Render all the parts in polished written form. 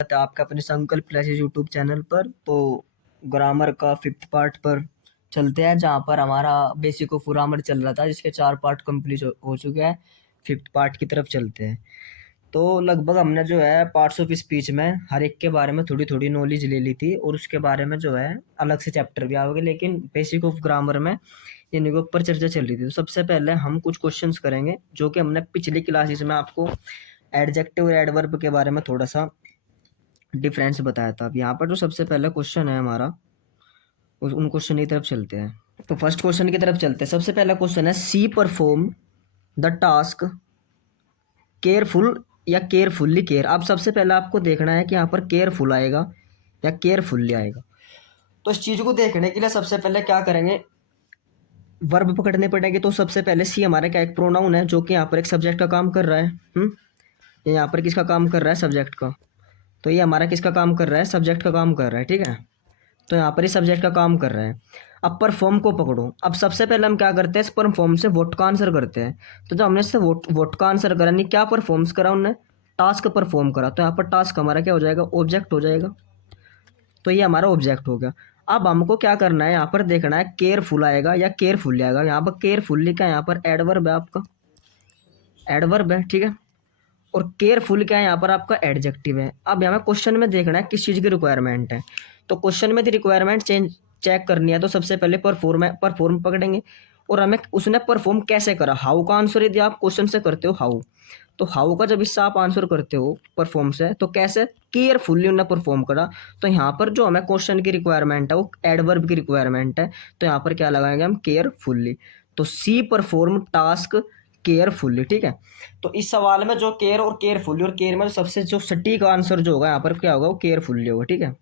आपका अपने संकल्प क्लासेस यूट्यूब चैनल पर। तो ग्रामर का 5th पार्ट पर चलते हैं, जहाँ पर हमारा बेसिक ऑफ ग्रामर चल रहा था, जिसके 4 पार्ट कंप्लीट हो चुके हैं। 5th पार्ट की तरफ चलते हैं। तो लगभग हमने जो है पार्ट्स ऑफ स्पीच में हर एक के बारे में थोड़ी थोड़ी नॉलेज ले ली थी, और उसके बारे में जो है अलग से चैप्टर भी आ गए, लेकिन बेसिक ऑफ ग्रामर में इनके ऊपर चर्चा चल रही थी। तो सबसे पहले हम कुछ क्वेश्चंस करेंगे जो कि हमने पिछली क्लासेस में आपको एडजेक्टिव और एडवर्ब के बारे में थोड़ा सा डिफरेंस बताया था। अब यहाँ पर जो सबसे पहला क्वेश्चन है हमारा, उन क्वेश्चन की तरफ चलते हैं। तो फर्स्ट क्वेश्चन की तरफ चलते हैं। सबसे पहला क्वेश्चन है, सी परफॉर्म द टास्क केयरफुल या केयरफुल्ली केयर। अब सबसे पहले आपको देखना है कि यहाँ पर केयरफुल आएगा या केयरफुल्ली आएगा। तो इस चीज़ को देखने के लिए सबसे पहले क्या करेंगे, वर्ब पकड़ने पड़ेंगे। तो सबसे पहले सी हमारा क्या एक प्रोनाउन है, जो कि यहाँ पर एक सब्जेक्ट का काम कर रहा है। ये यहाँ पर किसका काम कर रहा है, सब्जेक्ट का। तो ये हमारा किसका काम कर रहा है, सब्जेक्ट का काम कर रहा है, ठीक है। तो यहाँ पर ही सब्जेक्ट का काम कर रहा है। अब परफॉर्म को पकड़ो। अब सबसे पहले हम क्या करते हैं, इस परफॉर्म से वोट का आंसर करते हैं। तो जब हमने इससे वोट का आंसर करा, नहीं क्या परफॉर्म्स करा उनने, टास्क परफॉर्म करा। तो यहाँ पर टास्क हमारा क्या हो जाएगा, ऑब्जेक्ट हो जाएगा। तो ये हमारा ऑब्जेक्ट हो गया। अब हमको क्या करना है, यहाँ पर देखना है केयरफुल आएगा या केयरफुल्ली आएगा। यहाँ पर केयरफुल्ली का यहाँ पर एडवर्ब है, आपका एडवर्ब है, ठीक है। और केयरफुल क्या है, यहाँ पर आपका एडजेक्टिव है। अब हमें क्वेश्चन में देखना है किस चीज़ की रिक्वायरमेंट है। तो क्वेश्चन में रिक्वायरमेंट चेक करनी है। तो सबसे पहले परफॉर्म पकड़ेंगे, और हमें उसने परफॉर्म कैसे करा, हाउ का आंसर यदि आप क्वेश्चन से करते हो हाउ, तो हाउ का जब इससे आप आंसर करते हो परफॉर्म से, तो कैसे केयरफुल्ली उन्होंने परफॉर्म करा। तो यहाँ पर जो हमें क्वेश्चन की रिक्वायरमेंट है वो एडवर्ब की रिक्वायरमेंट है। तो यहाँ पर क्या लगाएंगे हम, केयरफुल्ली। तो सी परफॉर्म टास्क केयरफुल्ली, ठीक है। तो इस सवाल में जो केयर और केयरफुल्ली, और केयर में सबसे जो सटीक आंसर जो होगा यहाँ पर क्या होगा, वो केयरफुल्ली होगा, ठीक है।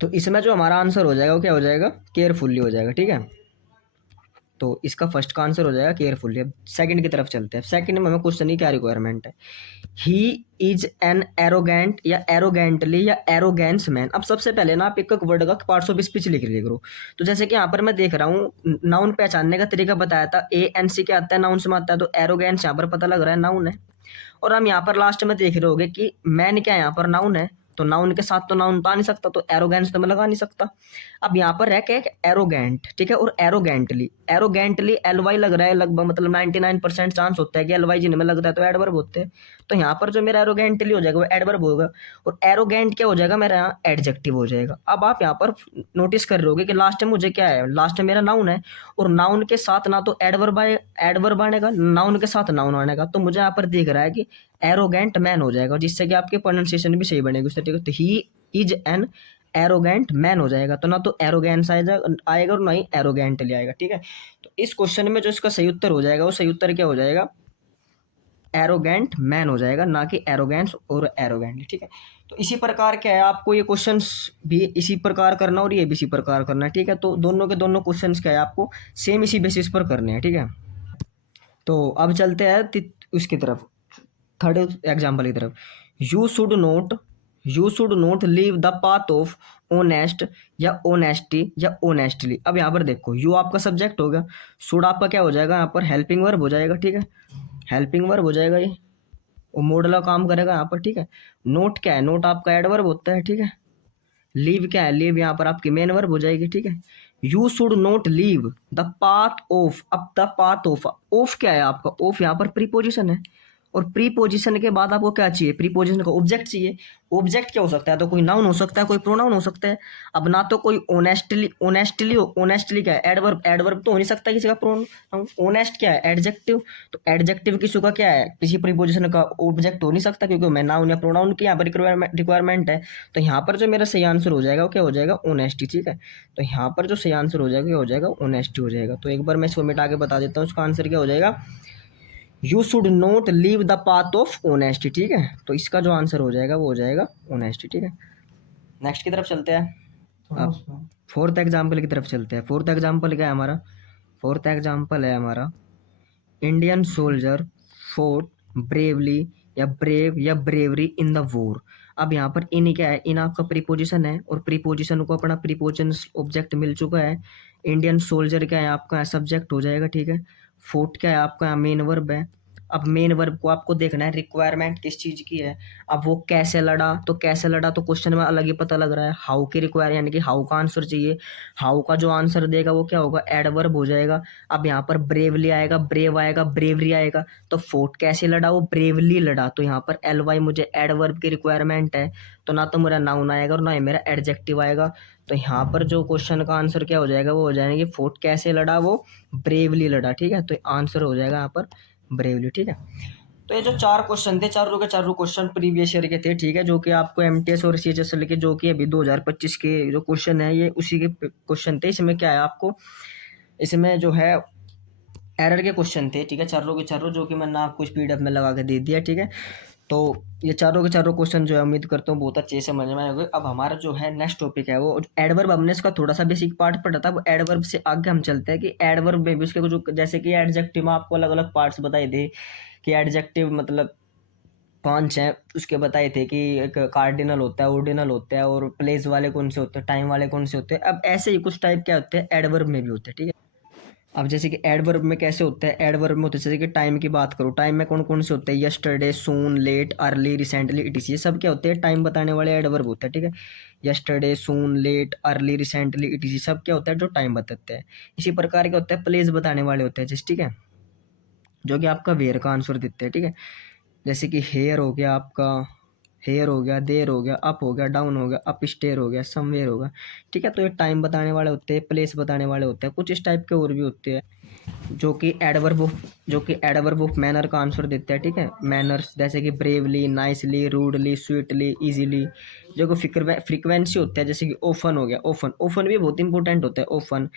तो इसमें जो हमारा आंसर हो जाएगा वो क्या हो जाएगा, केयरफुल्ली हो जाएगा, ठीक है। तो इसका फर्स्ट का आंसर हो जाएगा केयरफुल्ली। अब सेकंड की तरफ चलते हैं। सेकंड में हमें क्वेश्चन की क्या रिक्वायरमेंट है, ही इज एन एरोगेंट या एरोगेंटली या एरोगेंस मैन। अब सबसे पहले ना आप एक एक वर्ड का पार्ट्स ऑफ स्पीच लिख लिया करो। तो जैसे कि यहाँ पर मैं देख रहा हूँ, नाउन पहचानने का तरीका बताया था, ए एन सी क्या आता है, नाउन से आता है। तो एरोगेंस यहाँ पर पता लग रहा है नाउन है। और हम यहाँ पर लास्ट में देख रहे होगे कि मैन क्या है, यहाँ पर नाउन है। तो नाउन के साथ तो नाउन तो आ नहीं सकता, तो एरोगेंस तो मैं लगा नहीं सकता। अब यहाँ पर है क्या, एक एरोगेंट, ठीक है, और एरोगेंटली। एरोगेंटली एल वाई लग रहा है लगभग, मतलब 99% चांस होता है कि एल वाई जिनमें लगता है तो एडवर्ब होते हैं। तो यहाँ पर जो मेरा एरोगेंटली हो जाएगा वो एडवर्ब होगा, और एरोगेंट क्या हो जाएगा मेरा, यहाँ एडजेक्टिव हो जाएगा। अब आप यहाँ पर नोटिस कर रहे होगे कि लास्ट में मुझे क्या है, लास्ट में मेरा नाउन है, और नाउन के साथ ना तो एडवर्ब आनेगा, नाउन के साथ नाउन आनेगा। तो मुझे यहाँ पर दिख रहा है कि एरोगेंट मैन हो जाएगा, जिससे कि आपकी प्रोनाउंसिएशन भी सही बनेगी उससे, ठीक है। तो he is an arrogant man हो जाएगा। तो ना तो एरोगेंस आएगा और ना ही एरोगेंटली आएगा, ठीक है। तो इस क्वेश्चन में जो इसका सही उत्तर हो जाएगा, वो सही उत्तर क्या हो जाएगा, एरोगेंट मैन हो जाएगा, ना कि एरोगेंस और एरोगेंटली, ठीक है। तो इसी प्रकार क्या है, आपको ये क्वेश्चंस भी इसी प्रकार करना और ये भी इसी प्रकार करना है, ठीक है। तो दोनों के दोनों क्वेश्चंस क्या है, आपको सेम इसी बेसिस पर करने हैं, ठीक है। तो अब चलते हैं उसकी तरफ, थर्ड एग्जाम्पल की तरफ। You should note leave the path of honest या ऑनेस्टी या ऑनेस्टली। अब यहाँ पर देखो, यू आपका सब्जेक्ट हो गया, शुड आपका क्या हो जाएगा, यहाँ पर हेल्पिंग वर्ब हो जाएगा, ठीक है। हेल्पिंग वर्ब हो जाएगा ये, वो मोडल का काम करेगा यहाँ पर, ठीक है। नोट क्या है, नोट आपका एडवर्ब होता है, ठीक है। लीव क्या है, लीव यहाँ पर आपकी मेन वर्ब हो जाएगी, ठीक है। You should not leave the path of. अब द पाथ ऑफ क्या है आपका, ऑफ यहाँ पर प्रीपोजिशन है, और प्रीपोजिशन के बाद आपको क्या चाहिए, प्रीपोजिशन का ऑब्जेक्ट चाहिए। ऑब्जेक्ट क्या हो सकता है, तो कोई नाउन हो सकता है, कोई प्रोनाउन हो सकता है। अब ना तो कोई ऑनेस्टली क्या है, एडवर्ब, एडवर्ब तो हो नहीं सकता किसी का प्रोनाउन। ऑनेस्ट क्या है, एडजेक्टिव। तो एडजेक्टिव किसी का क्या है, किसी प्रीपोजिशन का ऑब्जेक्ट हो नहीं सकता, क्योंकि मैं नाउन या प्रोनाउन की यहाँ पर रिक्वायरमेंट है। तो यहाँ पर जो मेरा सही आंसर हो जाएगा वो क्या हो जाएगा, ऑनेस्टी, ठीक है। तो यहाँ पर जो सही आंसर हो जाएगा क्या हो जाएगा, ऑनेस्टी हो जाएगा। तो एक बार मैं इसको मिटा के बता देता हूँ, उसका आंसर क्या हो जाएगा, you should not leave the path of honesty, ठीक है। तो इसका जो आंसर हो जाएगा वो हो जाएगा ऑनेस्टी, ठीक है। नेक्स्ट की तरफ चलते हैं। अब फोर्थ एग्जाम्पल की तरफ चलते हैं। फोर्थ एग्जाम्पल क्या है हमारा, फोर्थ एग्जाम्पल है हमारा, इंडियन सोल्जर फोर्ट ब्रेवली या ब्रेव या ब्रेवरी इन द वॉर। अब यहाँ पर इन क्या है, इन आपका प्रीपोजिशन है, और प्रीपोजिशन को अपना प्रीपोजिशन ऑब्जेक्ट मिल चुका है। इंडियन सोल्जर क्या है आपका सब्जेक्ट हो जाएगा, ठीक है। फोर्ट क्या है आपका मेन वर्ब है। अब मेन वर्ब को आपको देखना है रिक्वायरमेंट किस चीज की है। अब वो कैसे लड़ा, तो कैसे लड़ा तो क्वेश्चन में अलग ही पता लग रहा है। हाउ की रिक्वायर यानी कि हाउ का आंसर चाहिए, हाउ का जो आंसर देगा वो क्या होगा, एडवर्ब हो जाएगा। अब यहाँ पर ब्रेवली आएगा, ब्रेव आएगा, ब्रेवरी आएगा। तो फोर्ट कैसे लड़ा, वो ब्रेवली लड़ा। तो यहाँ पर एल वाई मुझे एडवर्ब की रिक्वायरमेंट है, तो ना तो मेरा नाउन आएगा और ना ही मेरा एडजेक्टिव आएगा। तो यहाँ पर जो क्वेश्चन का आंसर क्या हो जाएगा, वो हो जाएगा कि फोर्ट कैसे लड़ा, वो ब्रेवली लड़ा। ठीक है, तो आंसर हो जाएगा यहाँ पर ब्रेवली। ठीक है, तो ये जो चार क्वेश्चन थे, चारों के चारों क्वेश्चन प्रीवियस ईयर के थे। ठीक है, जो कि आपको एमटीएस और सीएचएसएल के जो कि अभी 2025 के जो क्वेश्चन है, ये उसी के क्वेश्चन थे। इसमें क्या है, आपको इसमें जो है एरर के क्वेश्चन थे। ठीक है, चारों के चारों, जो कि मैंने आपको इस पीडीएफ में लगा के दे दिया। ठीक है, तो ये चारों के चारों क्वेश्चन जो है उम्मीद करता हूँ बहुत अच्छे से समझ में आए। अब हमारा जो है नेक्स्ट टॉपिक है वो एडवर्ब। हमने इसका थोड़ा सा बेसिक पार्ट पढ़ा था, वो एडवर्ब से आगे हम चलते हैं कि एडवर्ब में भी उसके जो, जैसे कि एडजेक्टिव में आपको अलग अलग पार्ट्स बताए थे कि एडजेक्टिव मतलब पांच हैं, उसके बताए थे कि एक कार्डिनल होता है, ऑर्डिनल होता है, और प्लेस वाले कौन से होते हैं, टाइम वाले कौन से होते हैं। अब ऐसे ही कुछ टाइप क्या होते हैं एडवर्ब में भी होते हैं। ठीक है, अब जैसे कि एडवर्ब में कैसे होता है, एडवर्ब में होता है जैसे कि टाइम की बात करो, टाइम में कौन कौन से होते हैं, यस्टरडे, सून, लेट, अर्ली, रिसेंटली, इटीसी, ये सब क्या होते हैं टाइम बताने वाले एडवर्ब होते हैं। ठीक है, यस्टरडे, सून, लेट, अर्ली, रिसेंटली, इटीसी सब क्या होता है जो टाइम बताते हैं। इसी प्रकार के होते हैं प्लेस बताने वाले होते हैं जैसे, ठीक है, जो कि आपका वेयर का आंसर देते हैं। ठीक है, जैसे कि हेयर हो गया आपका, हेयर हो गया, देर हो गया, अप हो गया, डाउन हो गया, अप स्टेयर हो गया, समवेयर होगा। ठीक है, तो ये टाइम बताने वाले होते हैं, प्लेस बताने वाले होते हैं। कुछ इस टाइप के और भी होते हैं जो कि एडवर्ब ऑफ मैनर का आंसर देते हैं। ठीक है, मैनर्स जैसे कि bravely, nicely, rudely, sweetly, easily. जो कि फ्रीक्वेंसी होता है जैसे कि ओफन हो गया, ओफन, ओफन भी बहुत इंपॉर्टेंट होता है। ओफन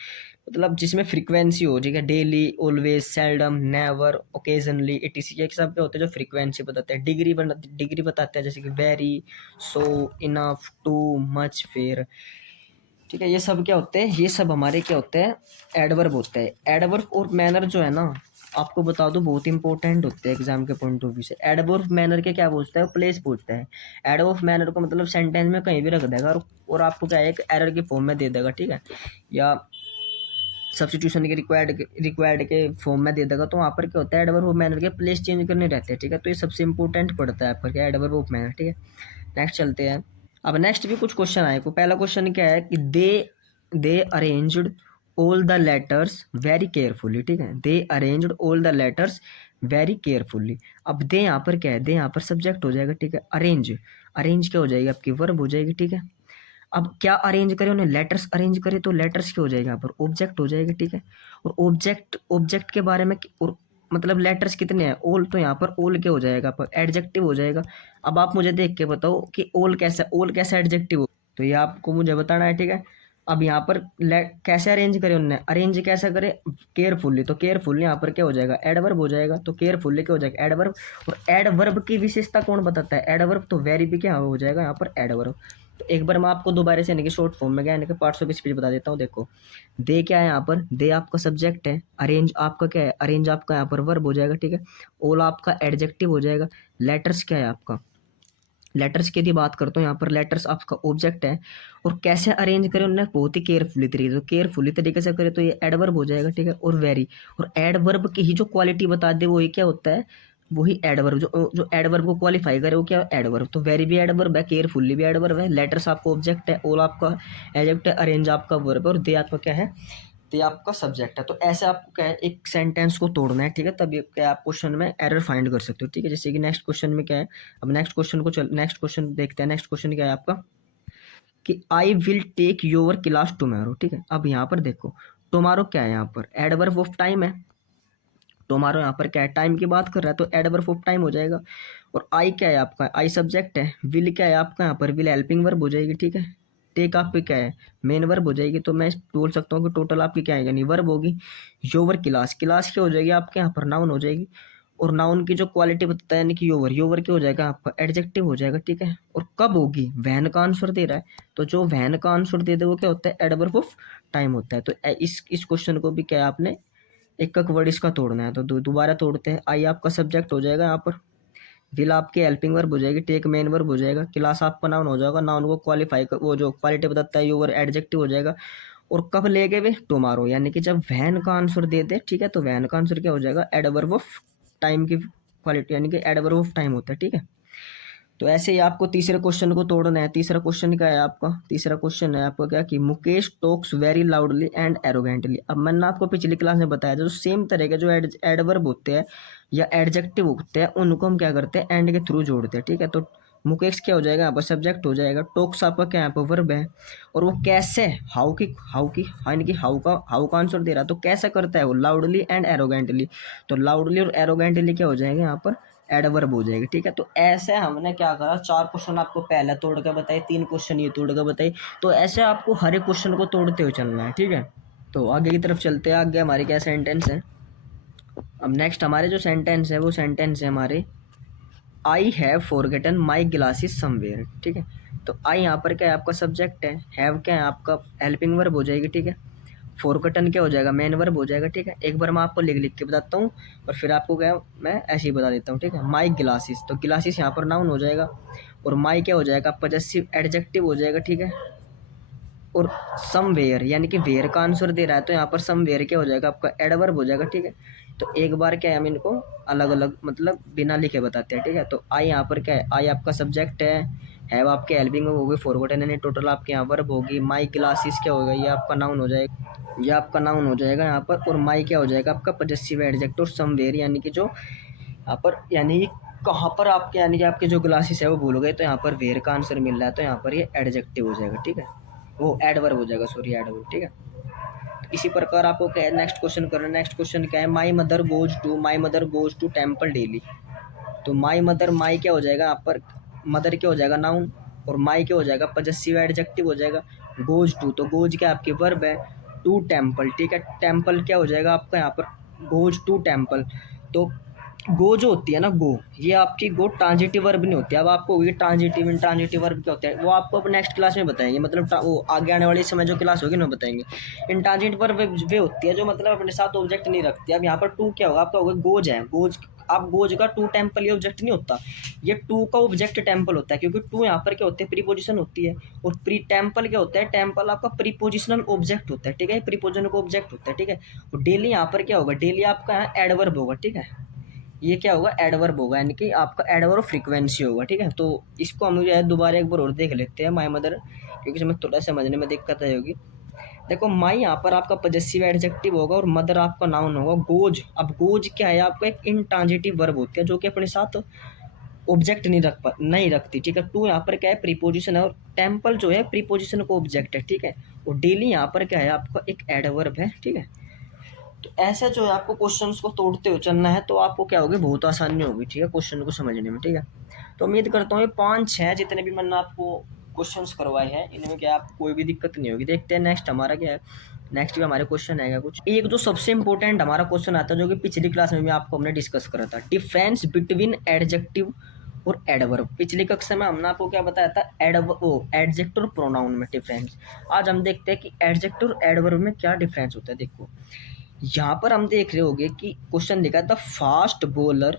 मतलब जिसमें फ्रीक्वेंसी हो, ठीक है, daily, always, seldom, never, occasionally, etc., ये सब पे होते हैं जो फ्रीक्वेंसी बताते हैं। डिग्री बताते हैं जैसे कि वेरी, सो, इनफ, टू मच, फेयर। ठीक है, ये सब क्या होते हैं, ये सब हमारे क्या होते हैं एडवर्ब होते हैं। एडवर्ब और मैनर जो है ना, आपको बता दो बहुत इंपॉर्टेंट होते हैं एग्जाम के पॉइंट ऑफ व्यू से। एडवर्ब मैनर के क्या पूछता है, प्लेस पूछता है। एडवर्ब मैनर को मतलब सेंटेंस में कहीं भी रख देगा और आपको क्या है एक एरर के फॉर्म में दे देगा। ठीक है, या सब्स्टिट्यूशन के रिक्वायर्ड के फॉर्म में दे देगा। तो वहाँ पर क्या होता है एडवर्ब ऑफ मैनर के प्लेस चेंज करने रहते हैं। ठीक है, तो ये सबसे इंपॉर्टेंट पड़ता है आपका क्या, एडवर्ब ऑफ मैनर। ठीक है, नेक्स्ट चलते हैं। अब नेक्स्ट भी कुछ क्वेश्चन आए को। पहला क्वेश्चन क्या है कि they arranged all the letters very carefully. ठीक है, they arranged all the letters very carefully. अब दे यहाँ पर क्या है, दे यहाँ पर सब्जेक्ट हो जाएगा। ठीक है, अरेंज, अरेंज क्या हो जाएगी आपकी, वर्ब हो जाएगी। ठीक है, अब क्या अरेंज करे उन्हें, लेटर्स अरेंज करे, तो लेटर्स क्या हो जाएगा यहाँ पर, ऑब्जेक्ट हो जाएगा। ठीक है, और ऑब्जेक्ट के बारे में और मतलब लेटर्स कितने हैं, ऑल, तो यहाँ पर ऑल क्या हो जाएगा पर एडजेक्टिव हो जाएगा। अब आप मुझे देख के बताओ कि ऑल कैसा एडजेक्टिव हो, तो ये आपको मुझे बताना है। ठीक है, अब यहाँ पर कैसे अरेंज करे उन्होंने, अरेंज कैसा करे, केयरफुल्ली, तो केयरफुल्ली यहाँ पर क्या हो जाएगा एडवर्ब हो जाएगा। तो केयरफुल्ली क्या हो जाएगा एडवर्ब। और एडवर्ब की विशेषता कौन बताता है, एडवर्ब, तो वेरी भी क्या हो जाएगा यहाँ पर एडवर्ब। तो एक बार मैं आपको दोबारा से यानी कि शॉर्ट फॉर्म में क्या यानी कि पार्ट्स ऑफ स्पीच बता देता हूँ। देखो, दे क्या है यहाँ पर, दे आपका सब्जेक्ट है, अरेंज आपका क्या है, अरेंज आपका यहाँ पर वर्ब हो जाएगा। ठीक है, ऑल आपका एडजेक्टिव हो जाएगा। लेटर्स क्या है आपका, लेटर्स की यदि बात करता हूँ यहाँ पर लेटर्स आपका ऑब्जेक्ट है। और कैसे अरेंज करें उन्होंने, बहुत ही केयरफुली तरीके से, तो केयरफुली तरीके से करे तो ये एडवर्ब हो जाएगा। ठीक है, और वेरी, और एडवर्ब की ही जो क्वालिटी बता दे वही क्या होता है, वही एडवर्ब, जो एडवर्ब को क्वालिफाई करे वो क्या है एडवर्ब। तो वेरी भी एडवर्ब है, केयरफुली भी एडवर्ब है, लेटर्स आपका ऑब्जेक्ट है, ऑल आपका एडजेक्ट है, अरेंज आपका वर्ब है, और दे आपका क्या है, तो ये आपका सब्जेक्ट है। तो ऐसे आपको क्या है एक सेंटेंस को तोड़ना है। ठीक है, तब ये क्या आप क्वेश्चन में एरर फाइंड कर सकते हो। ठीक है, जैसे कि नेक्स्ट क्वेश्चन में क्या है, अब नेक्स्ट क्वेश्चन देखते हैं। नेक्स्ट क्वेश्चन क्या है आपका कि I will take your class tomorrow. ठीक है, अब यहाँ पर देखो टुमारो क्या है, यहाँ पर एडवर्ब ऑफ टाइम है। टुमारो यहाँ पर क्या है, टाइम की बात कर रहा है, तो एडवर्ब ऑफ टाइम हो जाएगा। और आई क्या है आपका, आई सब्जेक्ट है। विल क्या है आपका, यहाँ पर विल हेल्पिंग वर्ब हो जाएगी। ठीक है, टेक आपकी क्या है, मेन वर्ब हो जाएगी। तो मैं बोल सकता हूँ कि टोटल आपकी क्या है यानी वर्ब होगी। योवर क्लास, क्लास क्या हो जाएगी आपके यहाँ पर, नाउन हो जाएगी। और नाउन की जो क्वालिटी बताता है यानी कि योवर, योवर क्या हो जाएगा आपका एडजेक्टिव हो जाएगा। ठीक है, और कब होगी, वैन का आंसर दे रहा है, तो जो वैन का आंसर दे दे वो क्या होता है एडवर्ब ऑफ टाइम होता है। तो इस क्वेश्चन को भी क्या है आपने एक एक वर्ड इसका तोड़ना है। तो दोबारा तोड़ते हैं। आई आपका सब्जेक्ट हो जाएगा यहाँ पर, विल आपकी हेल्पिंग वर्ब हो जाएगी, टेक मेन वर्ब हो जाएगा, क्लास आपका नाउन हो जाएगा, नाउन को क्वालिफाई कर वो जो क्वालिटी बताता है योर एडजेक्टिव हो जाएगा। और कब लेके वे, टुमारो, यानी कि जब वैन का आंसर दे दे। ठीक है, तो वैन का आंसर क्या हो जाएगा एडवर्ब ऑफ टाइम की क्वालिटी यानी कि एडवर्ब ऑफ टाइम होता है, ठीक है। तो ऐसे ही आपको तीसरे क्वेश्चन को तोड़ना है। तीसरा क्वेश्चन क्या है आपका, तीसरा क्वेश्चन है आपका क्या कि Mukesh talks very loudly and arrogantly. अब मैंने आपको पिछली क्लास में बताया था, जो सेम तरह के जो एडवर्ब होते हैं या एडजेक्टिव होते हैं उनको हम क्या करते हैं, एंड के थ्रू जोड़ते हैं, ठीक है। तो मुकेश क्या हो जाएगा यहाँ पर, सब्जेक्ट हो जाएगा। टॉक्स आपका क्या यहाँ पर वर्ब है, और वो कैसे, हाउ की यानी कि हाउ का आंसर दे रहा है, तो कैसे करता है वो, लाउडली एंड एरोगेंटली। तो लाउडली और एरोगेंटली क्या हो जाएगा यहाँ पर, एडवर्ब हो जाएगी, ठीक है। तो ऐसे हमने क्या करा, 4 क्वेश्चन आपको पहले तोड़ के बताए, 3 क्वेश्चन ये तोड़ के बताए। तो ऐसे आपको हर एक क्वेश्चन को तोड़ते हुए चलना है, ठीक है। तो आगे की तरफ चलते हैं। आगे हमारे क्या सेंटेंस है। अब नेक्स्ट हमारे जो सेंटेंस है वो सेंटेंस है हमारे, I have forgotten my glasses somewhere, ठीक है। तो आई यहाँ पर क्या है आपका सब्जेक्ट है, हैव क्या है आपका हेल्पिंग वर्ब हो जाएगी, ठीक है। फॉरगेटन क्या हो जाएगा, मेन वर्ब हो जाएगा, ठीक है। एक बार मैं आपको लिख लिख के बताता हूँ और फिर आपको क्या मैं ऐसे ही बता देता हूँ, ठीक है। माई ग्लासेस, तो ग्लासेस यहाँ पर नाउन हो जाएगा, और माई क्या हो जाएगा, पजेसिव एडजेक्टिव हो जाएगा, ठीक है। और समवेयर यानी कि वेयर का आंसर दे रहा है, तो यहाँ पर समवेयर क्या हो जाएगा आपका, एडवर्ब हो जाएगा, ठीक है। तो एक बार क्या है हम इनको अलग अलग मतलब बिना लिखे बताते हैं, ठीक है। तो आई यहाँ पर क्या है, आई आपका सब्जेक्ट है आपके हेल्पिंग हो गई, फॉरगॉटन यानी टोटल आपके यहाँ वर्ब होगी। माई क्लासेस क्या होगा, ये आपका नाउन हो जाएगा, ये आपका नाउन हो जाएगा यहाँ पर। और माई क्या हो जाएगा आपका पजेसिव एडजेक्टिव, और समवेयर यानी कि जो यहाँ पर यानी कि कहाँ पर आपके यानी कि आपके जो ग्लासेस है वो भूल गए, तो यहाँ पर वेयर का आंसर मिल रहा है, तो यहाँ पर ये एडजेक्टिव हो जाएगा, ठीक है। वो एडवर्ब हो जाएगा, सॉरी एडवर्ब, ठीक है। इसी प्रकार आपको क्या है नेक्स्ट क्वेश्चन करना है। नेक्स्ट क्वेश्चन क्या है, my mother goes to temple daily. तो माई मदर, माई क्या हो जाएगा यहाँ पर, मदर क्या हो जाएगा नाउन, और माई क्या हो जाएगा पजेसिव एडजेक्टिव हो जाएगा। गोज टू, तो गोज क्या आपकी वर्ब है, टू टेम्पल, ठीक है। टेम्पल क्या हो जाएगा आपका यहाँ पर, गोज टू टेम्पल। तो गो जो होती है ना, गो, ये आपकी गो ट्रांजिटिव वर्ब नहीं होती। अब आपको ये ट्रांजिटिव इंट्रांजिटिव वर्ब क्या होता है वो आपको अब नेक्स्ट क्लास में बताएंगे, मतलब वो आगे आने वाली समय जो क्लास होगी ना बताएंगे। इंट्रांजिटिव वर्ब वे होती है जो मतलब अपने साथ ऑब्जेक्ट नहीं रखती। अब यहाँ पर टू क्या होगा आपका, होगा गोज है, गोज। अब गोज का टू टेम्पल ये ऑब्जेक्ट नहीं होता, ये टू का ऑब्जेक्ट टेम्पल होता है, क्योंकि टू यहाँ पर क्या होते हैं, प्रीपोजिशन होती है। और प्री टेम्पल क्या होता है, टेम्पल आपका प्रीपोजिशनल ऑब्जेक्ट होता है, ठीक है, प्रीपोजिशन का ऑब्जेक्ट होता है, ठीक है। और डेली यहाँ पर क्या होगा, डेली आपका यहाँ एडवर्ब होगा, ठीक है। ये क्या होगा, एडवर्ब होगा, यानी कि आपका एडवर्ब फ्रीक्वेंसी होगा, ठीक है। तो इसको हम जो है दोबारा एक बार और देख लेते हैं, माई मदर, क्योंकि हमें थोड़ा समझने में दिक्कत आएगी। देखो माई यहाँ पर आपका पजेसिव एडजेक्टिव होगा और मदर आपका नाउन होगा। गोज, अब गोज क्या है आपका एक इंट्रांजिटिव वर्ब होती है जो कि अपने साथ ऑब्जेक्ट नहीं रखती, ठीक है। टू यहाँ पर क्या है, प्रीपोजिशन है, और टेम्पल जो है प्रीपोजिशन को ऑब्जेक्ट है, ठीक है। और डेली यहाँ पर क्या है आपका एक एडवर्ब है, ठीक है। तो ऐसे जो है आपको क्वेश्चंस को तोड़ते हुए चलना है, तो आपको क्या होगी, बहुत आसानी होगी, ठीक है, क्वेश्चन को समझने में, ठीक है। तो उम्मीद करता हूँ ये 5-6 जितने भी मैंने आपको क्वेश्चंस करवाए हैं इनमें क्या आपको कोई भी दिक्कत नहीं होगी। देखते हैं नेक्स्ट हमारा क्या है। नेक्स्ट भी हमारे क्वेश्चन आएगा कुछ, एक जो सबसे इंपॉर्टेंट हमारा क्वेश्चन आता है जो कि पिछली क्लास में भी आपको हमने डिस्कस करा था, डिफरेंस बिटवीन एडजेक्टिव और एडवर्ब। पिछली कक्षा में हमने आपको क्या बताया था, एडजेक्टिव और प्रोनाउन में डिफरेंस। आज हम देखते हैं कि एडजेक्टिव और एडवर्ब में क्या डिफरेंस होता है। देखो यहाँ पर हम देख रहे होंगे कि क्वेश्चन लिखा था, fast bowler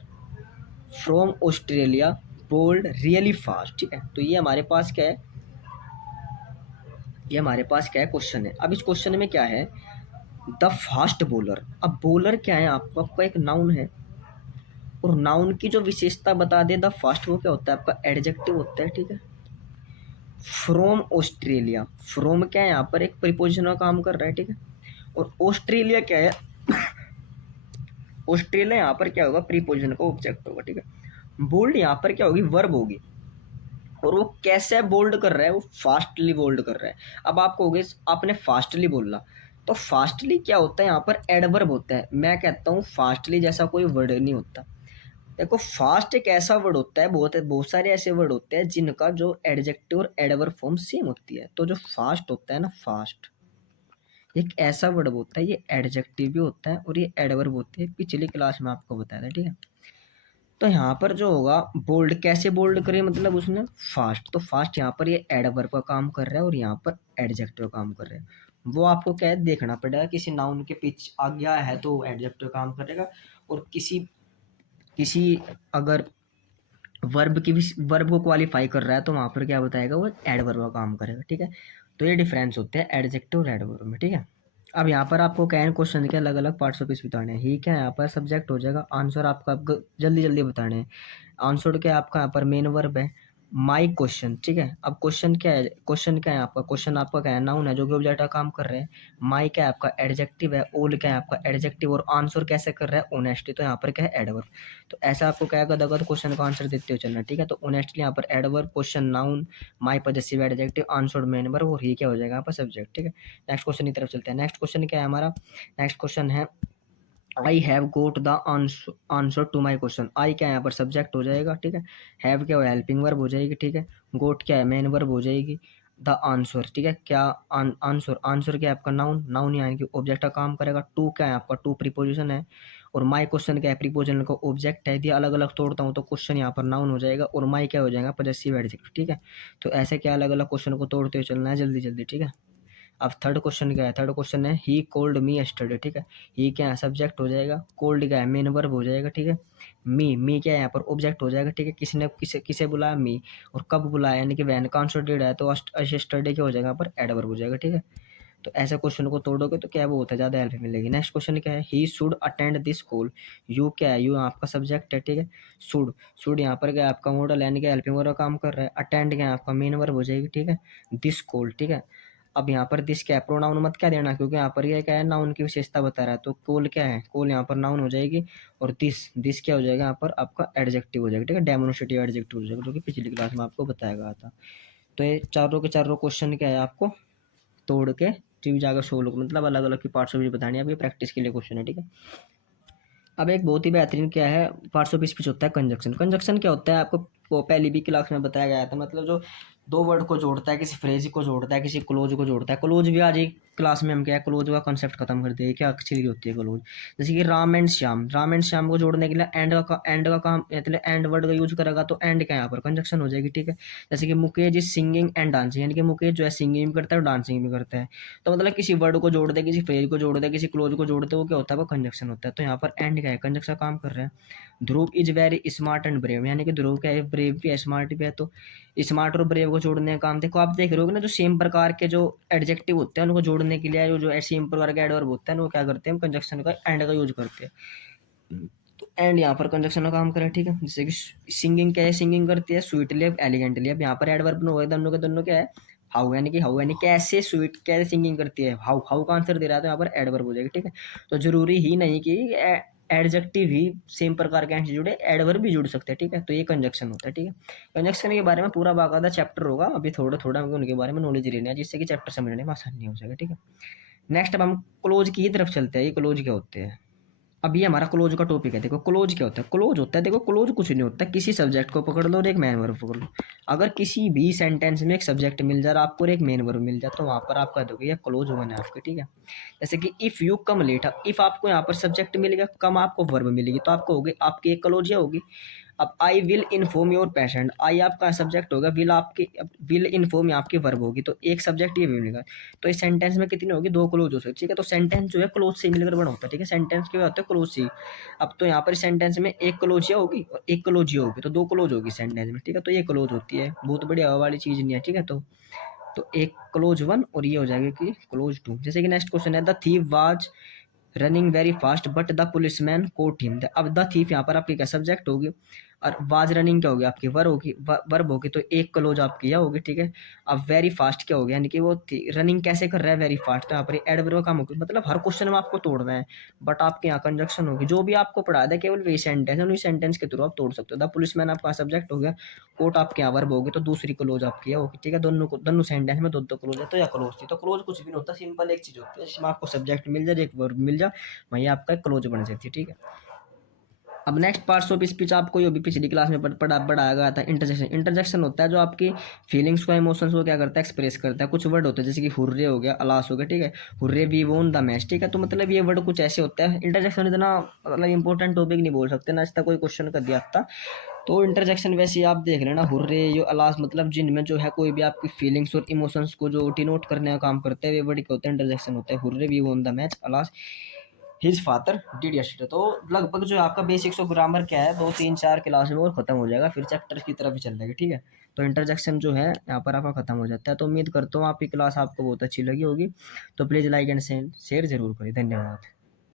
from Australia bowled really fast, ठीक है। तो ये हमारे पास क्या है, ये हमारे पास क्या है क्वेश्चन है। अब इस क्वेश्चन में क्या है, द फास्ट बॉलर। अब बॉलर क्या है आपका एक नाउन है, और नाउन की जो विशेषता बता दे द फास्ट, वो क्या होता है आपका एडजेक्टिव होता है, ठीक है। फ्रॉम ऑस्ट्रेलिया, फ्रॉम क्या है यहाँ पर एक प्रीपोजिशन का काम कर रहा है, ठीक है। और ऑस्ट्रेलिया क्या है, ऑस्ट्रेलिया यहाँ पर क्या होगा, प्रीपोजिशन का ऑब्जेक्ट होगा, ठीक है। बोल्ड यहाँ पर क्या होगी, वर्ब होगी। और वो कैसे बोल्ड कर रहा है, वो फास्टली बोल्ड कर रहा है। अब आप कहोगे आपने फास्टली बोला, तो फास्टली क्या होता है यहाँ पर, एडवर्ब होता है। मैं कहता हूँ फास्टली जैसा कोई वर्ड नहीं होता। देखो फास्ट एक ऐसा वर्ड होता है, बहुत सारे ऐसे वर्ड होते हैं जिनका जो एडजेक्टिव और एडवर्ब फॉर्म सेम होती है। तो जो फास्ट होता है ना, फास्ट एक ऐसा वर्ड होता है, ये एडजेक्टिव भी होता है और ये एडवर्ब होते हैं। पिछली क्लास में आपको बताया था, ठीक है। तो यहाँ पर जो होगा बोल्ड, कैसे बोल्ड करे मतलब उसने फास्ट, तो फास्ट यहाँ पर ये एडवर्ब का काम कर रहा है और यहाँ पर एडजेक्टिव काम कर रहा है। वो आपको क्या है देखना पड़ेगा, किसी नाउन के पीछे आ गया है तो एडजेक्टिव काम करेगा, और किसी किसी अगर वर्ब को क्वालिफाई कर रहा है तो वहाँ पर क्या बताएगा, वो एडवर्ब का काम करेगा, ठीक है। तो ये डिफरेंस होते हैं एडजेक्टिव और एडवर्ब में, ठीक है। अब यहाँ पर आपको क्या है, क्वेश्चन के अलग अलग पार्ट्स ऑफ स्पीच बताने हैं। ही क्या है यहाँ पर सब्जेक्ट हो जाएगा, आंसर आपका जल्दी जल्दी बताने हैं। आंसर क्या है आपका यहाँ पर मेन वर्ब है, माई क्वेश्चन, ठीक है। अब क्वेश्चन क्या है, क्वेश्चन क्या है आपका, क्वेश्चन आपका क्या है, नाउन है जो कि ऑब्जेक्ट का काम कर रहे हैं। माई क्या है आपका एडजेक्टिव है, ओल क्या है आपका एडजेक्टिव, और आंसर कैसे कर रहा है ऑनेस्टली, तो यहाँ पर क्या है एडवर्ब। तो ऐसा आपको क्या है गदगद क्वेश्चन का आंसर देते हुए चलना, ठीक है। तो ऑनेस्टली यहाँ पर adverb, question noun, my possessive adjective, answer main verb, और ही क्या हो जाएगा यहाँ पर सब्जेक्ट, ठीक है। नेक्स्ट क्वेश्चन की तरफ चलते हैं। नेक्स्ट क्वेश्चन क्या है हमारा, नेक्स्ट क्वेश्चन है I have got the answer to my question. I क्या है यहाँ पर सब्जेक्ट हो जाएगा, ठीक है। हैव क्या हो हेल्पिंग वर्ब हो जाएगी, ठीक है। गोट क्या है मेन वर्ब हो जाएगी। द आंसर, ठीक है, क्या आंसर, आंसर क्या है आपका नाउन, नाउन यानी कि ऑब्जेक्ट का काम करेगा। टू क्या है आपका, टू प्रीपोजिशन है, और माई क्वेश्चन क्या है प्रीपोजिशन का ऑब्जेक्ट है। दिया अलग अलग तोड़ता हूँ तो क्वेश्चन यहाँ पर नाउन हो जाएगा, और माई क्या हो जाएगा पजेसिव एडजेक्टिव, ठीक है। तो ऐसे क्या अलग अलग क्वेश्चन को तोड़ते हुए चलना है जल्दी जल्दी, ठीक है। अब थर्ड क्वेश्चन क्या है, थर्ड क्वेश्चन है ही कोल्ड मी यस्टरडे, ठीक है। ही क्या है सब्जेक्ट हो जाएगा, कोल्ड क्या है मेन वर्ब हो जाएगा, ठीक है। मी क्या है यहाँ पर ऑब्जेक्ट हो जाएगा, ठीक है। किसने किसे किसे बुलाया, मी, और कब बुलाया यानी कि वैन का आंसर डेड है, तो यस्टरडे क्या हो जाएगा यहाँ पर एडवर्ब हो जाएगा, ठीक है। तो ऐसे क्वेश्चन को तोड़ोगे तो क्या वो होता है ज़्यादा हेल्प मिलेगी। नेक्स्ट क्वेश्चन क्या है, he should attend this school. You क्या है, यू आपका सब्जेक्ट है, ठीक है। शुड, शुड यहाँ पर क्या है आपका मॉडल यानी कि हेल्पिंग वर्ब का काम कर रहा है। अटेंड क्या है आपका मेन वर्ब हो जाएगी, ठीक है। दिस स्कूल, ठीक है। अब यहाँ पर दिस क्या है प्रोनाउन मत क्या देना, क्योंकि यहाँ पर ये क्या है नाउन की विशेषता बता रहा है। तो कोल क्या है, कोल यहाँ पर नाउन हो जाएगी, और दिस क्या हो जाएगा यहाँ पर आपका एडजेक्टिव हो जाएगा, ठीक है। डेमोन्स्ट्रेटिव एडजेक्टिव हो जाएगा, जो कि पिछली क्लास में आपको बताया गया था। तो ये चारों के चारों क्वेश्चन क्या है आपको तोड़ के टीवी जाकर सोल्व, मतलब अलग अलग की पार्ट्स ऑफ स्पीच बतानी है, अब ये प्रैक्टिस के लिए क्वेश्चन है, ठीक है। अब एक बहुत ही बेहतरीन क्या है पार्ट्स ऑफ स्पीच होता है कंजक्शन। कंजक्शन क्या होता है आपको वो पहली भी क्लास में बताया गया था, मतलब जो दो वर्ड को जोड़ता है, किसी फ्रेज को जोड़ता है, किसी क्लोज को जोड़ता है। क्लोज भी आज एक क्लास में हम क्या है क्लोज का कंसेप्ट खत्म कर दिए, क्या चीज होती है क्लोज। जैसे कि राम एंड श्याम, राम एंड श्याम को जोड़ने के लिए एंड का काम, मतलब एंड वर्ड का यूज करेगा तो एंड क्या यहाँ पर कंजक्शन हो जाएगी, ठीक है। जैसे कि Mukesh is singing and dancing, यानी कि मुकेश जो है सिंगिंग भी करता है और डांसिंग भी करता है। तो मतलब किसी वर्ड को जोड़ दे, किसी फ्रेज को जोड़ दे, किसी क्लोज को जोड़ दे, वो क्या होता है वो कंजक्शन होता है। तो यहाँ पर एंड क्या है कंजक्शन काम कर रहे हैं। Dhruv is very smart and brave, यानी कि ध्रुव क्या है ब्रेव भी है स्मार्ट भी है। तो स्मार्ट और ब्रेव को जोड़ने का काम देखो आप देख रहे हो ना, जो सेम प्रकार के जो एडजेक्टिव होते हैं उनको जोड़ने के लिए जो सेम प्रकार के एडवर्ब होते हैं वो क्या करते हैं कंजक्शन का एंड का यूज करते हैं। तो एंड यहाँ पर कंजक्शन का काम करे, ठीक है। जैसे कि सिंगिंग क्या है, सिंगिंग करती है स्वीटली अब एलिगेंटली। अब यहाँ पर एडवर्ब न होगा दोनों क्या है हाउ, यानी कि हाउ यानी कैसे स्वीट कैसे सिंगिंग करती है, हाउ हाउ का आंसर दे रहा है तो यहाँ पर एडवर्ब हो जाएगा, ठीक है। तो जरूरी ही नहीं कि एडजेक्टिव ही सेम प्रकार के एंड से जुड़े, एडवर्ब भी जुड़ सकते हैं, ठीक है। तो ये कंजक्शन होता है, ठीक है। कंजक्शन के बारे में पूरा बाकायदा चैप्टर होगा, अभी थोड़ा थोड़ा हमको उनके बारे में नॉलेज लेना है जिससे कि चैप्टर समझने में आसानी हो जाएगा, ठीक है। नेक्स्ट अब हम क्लोज की तरफ चलते हैं। ये क्लोज क्या होते हैं, अब ये हमारा क्लोज का टॉपिक है। देखो क्लोज क्या होता है, क्लोज होता है देखो क्लोज कुछ नहीं होता, किसी सब्जेक्ट को पकड़ लो और एक मेन वर्ब पकड़ लो। अगर किसी भी सेंटेंस में एक सब्जेक्ट मिल जाए और आपको एक मेन वर्ब मिल जाए तो वहां पर आप कह दोगे ये क्लोज वन है आपके, ठीक है। जैसे कि if you come late, if आपको यहाँ पर सब्जेक्ट मिल गया, कम आपको वर्ब मिलेगी, तो आपको होगी आपकी एक क्लोज होगी। अब I will inform your patient, I आपका सब्जेक्ट होगा, विल आपकी विल इन्फॉर्म आपकी वर्ब होगी, तो एक सब्जेक्ट ये भी मिलेगा। तो इस सेंटेंस में कितनी होगी दो क्लोज हो सकती है, ठीक है। तो सेंटेंस जो है क्लोज से मिलकर बना होता है, ठीक है। सेंटेंस क्या होता है क्लोज से। अब तो यहाँ पर सेंटेंस में एक क्लोजिया होगी और एक क्लोजिया होगी, तो दो क्लोज होगी सेंटेंस में, ठीक है। तो ये क्लोज होती है, बहुत बड़ी हवा वाली चीज नहीं है, ठीक है। तो एक क्लोज वन और ये हो जाएगा कि क्लोज टू। जैसे कि नेक्स्ट क्वेश्चन है the thief was running very fast but the policeman caught him. अब द थीफ यहाँ पर आपकी क्या सब्जेक्ट होगी, और वाज रनिंग क्या होगी आपकी वर्ब होगी, तो एक क्लोज आपकी यह होगी, ठीक है। अब वेरी फास्ट क्या होगी, यानी कि वो रनिंग कैसे कर रहा है वेरी फास्ट, तो यहाँ पर एडवर्ब काम होगी। मतलब हर क्वेश्चन में आपको तोड़ना है, बट आपके यहाँ कंजक्शन होगी, जो भी आपको पढ़ा दे केवल वही सेंटेंस है, उन्हीं सेंटेंस के थ्रू आप तोड़ सकते हो। द पुलिसमैन आपका सब्जेक्ट हो गया, कोट आपके यहाँ वर्ब होगी, तो दूसरी क्लोज आपकी यह होगी, ठीक है। दोनों सेंटेंस में दो दो क्लोज है, तो यह क्लोज थी। तो क्लोज कुछ भी नहीं होता, सिंपल एक चीज होती है जिसमें आपको सब्जेक्ट मिल जाए एक वर्ब मिल जाए, वही आपका क्लोज बन जाती है, ठीक है। अब नेक्स्ट पार्ट्स ऑफ स्पीच आपको ये भी पिछली क्लास में पढ़ाया गया था इंटरजेक्शन। इंटरजेक्शन होता है जो आपकी फीलिंग्स को इमोशंस को क्या करता है एक्सप्रेस करता है। कुछ वर्ड होते हैं जैसे कि हुर्रे हो गया, अलास हो गया, ठीक है। Hurray we won the match, ठीक है। तो मतलब ये वर्ड कुछ ऐसे होता है। इंटरजेक्शन इतना मतलब इंपॉर्टेंट टॉपिक नहीं बोल सकते ना, इसका कोई क्वेश्चन कर दिया था। तो इंटरजेक्शन वैसे ही आप देख लेना, हुर्रे यो अलास मतलब जिनमें जो है कोई भी आपकी फीलिंग्स और इमोशंस को जो डिनोट करने का काम करते हैं वे वर्ड क्या होते हैं इंटरजेक्शन होता है। Hurray we won the match, alas his father died yesterday. तो लगभग जो आपका बेसिक्स ऑफ ग्रामर क्या है, 2 3 4 क्लास में और खत्म हो जाएगा, फिर चैप्टर की तरफ ही चल जाएगा, ठीक है। तो इंटरजेक्शन जो है यहाँ पर आपका खत्म हो जाता है। तो उम्मीद करता हूँ आपकी क्लास आपको बहुत अच्छी लगी होगी। तो प्लीज़ लाइक एंड शेयर जरूर करें। धन्यवाद।